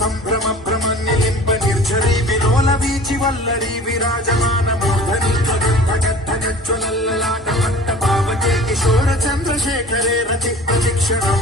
సంభ్రమ భ్రమన్నిలింప నిర్జరీ విలోల వీచి వల్లరీ విరాజమాన మూర్ధని జ్వలల్లలాట పట్ట పావకే కిశోర చంద్రశేఖరే రచి ప్రతిక్షణం